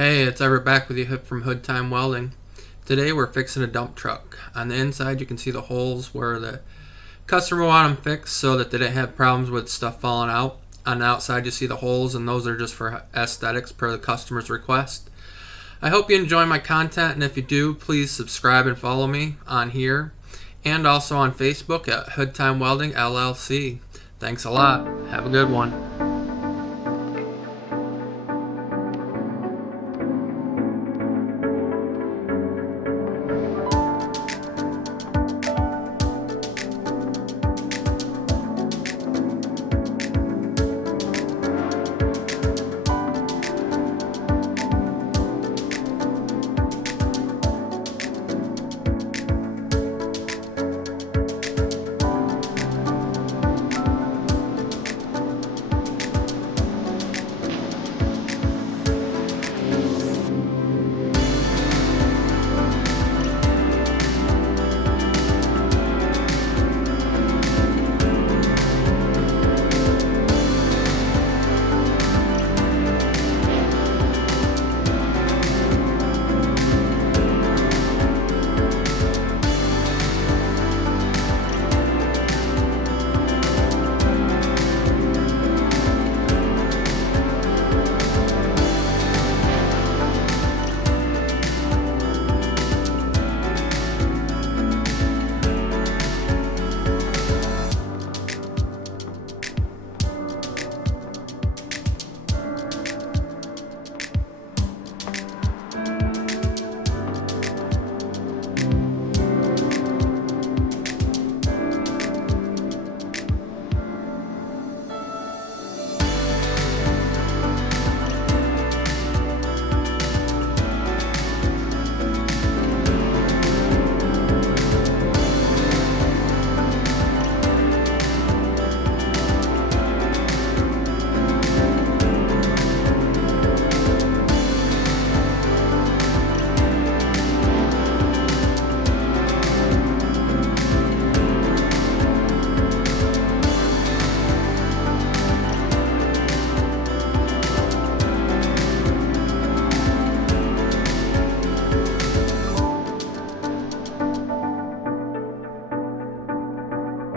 Hey, it's Everett back with you from Hood Time Welding. Today we're fixing a dump truck. On the inside you can see the holes where the customer wanted them fixed so that they didn't have problems with stuff falling out. On the outside you see the holes, and those are just for aesthetics per the customer's request. I hope you enjoy my content, and if you do, please subscribe and follow me on here and also on Facebook at Hood Time Welding LLC. Thanks a lot. Have a good one.